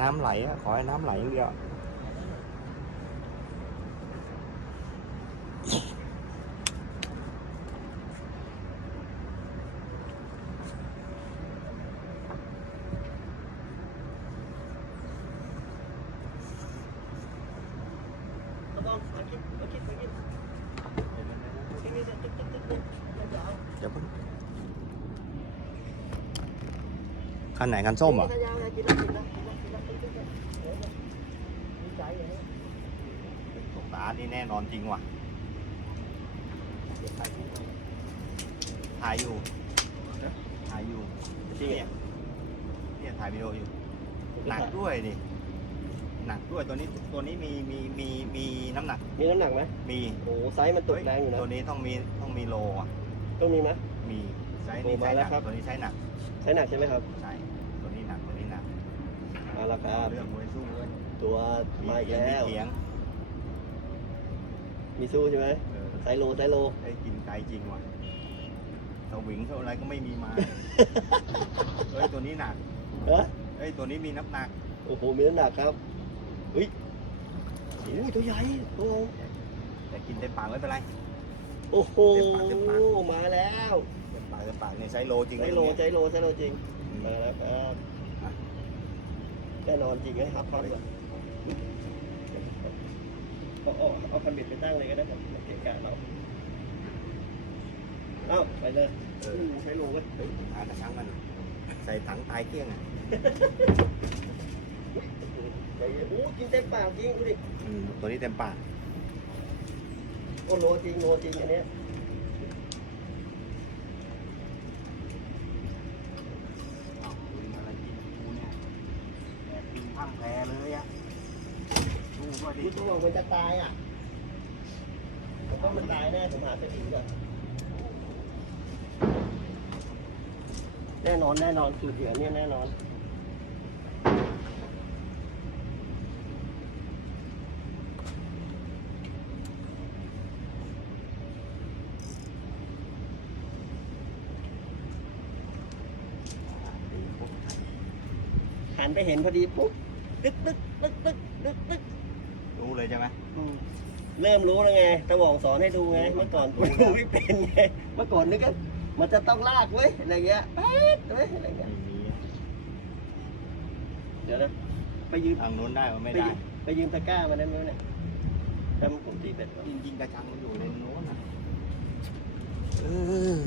น้ำไหลขอให้น้ำไหลอย่างเดียวเดี๋ยวเพิ่งคันไหนคันส้มเหรอ่ ตกตานี่แน่นอนจริงว่ะเดี๋ยวถ่ายรูปไว้ถ่ายอยู่ถ่ายอยู่จริงเนี่ยอะเนี่ยถ่ายวิดีโออยู่ หนักด้วยดิหนักด้วยตัวนี้ตัวนี้มีมีมีมีน้ำหนัก มีน้ำหนักไหมมีโอ้โหไซส์มันตกแรงอยู่นะตัวนี้ต้องมีต้องมีโลอะต้องมีไหมมีไซส์โอ้นี้มาใช้หแล้นัวกครับตัวนี้ใช้หนักใช้หนักใช่ไหมครับใช่ตัวนี้หนักตัวนี้หนักมาแล้วครับเรื่องมวยสู้เลย ตัวมาอีกแล้ว เถียงมีสู้ใช่ไหมเออไซโลไซโลได้กินไกลจริงว่ะสวิงเท่าไรก็ไม่มีมาเฮ้ยตัวนี้หนักเอ้ยเฮ้ยตัวนี้มีน้ำหนัก โอ้โห มีน้ำหนักครับเฮ้ยโอ้ยตัวใหญ่โอ้โหแต่กินเต็มปากไม่เป็นไร โอ้โหเต็มปากเต็มปากมาแล้วเต็มปากเต็มปากเนี่ยใช้โลจริงไซนะโลเนี่ยไซโลไซโลจริงอืมมาแล้วครับอะแน่นอนจริงไหมครับครับ เอาเอาเอาคันเบ็ดไปตั้งเลยก็ได้ครับมันเกะกะเราเอ้าไปเลยอู้ใช้โลก็เฮ้ยหากระชังมันใส่ถังตายเกลี้ยงใจเย็นโอ้กินเต็มปากจริงดูดิอืมตัวนี้เต็มปาก โอ้โลจริงโลจริงอันเนี้ย อ้าวดูดิอะไรกินกูเนี่ยแดกกินข้างแพเลยอะดูก็ดิ คุณตัวมันจะตายอะผมว่ามันตายแน่ผมหาสถิติก่อนแน่นอนแน่นอนสูตรเหยื่อเนี่ยแน่นอนหันไปเห็นพอดีปุ๊บตึ๊กตึ๊กตึ๊กตึ๊กตึ๊กตึ๊ก รู้เลยใช่ไหมอืมเริ่มรู้แล้วไงตะหว่องสอนให้ดูไง เมื่อก่อนกูดูไม่เป็นไง เมื่อก่อนนึกว่ามันจะต้องลากเว้ยอะไรเงี้ยแป๊ดเว้ยอะไรเงี้ยไม่มีเดี๋ยวนะ ไปยืมทางนู้นได้ว่าไม่ไปได้ยืมไปยืมตะกร้ามาได้ไหมเนี่ยทำผมตีเป็ดก่อนจริงๆกระชังมันอยู่เลนโน้นอะเออ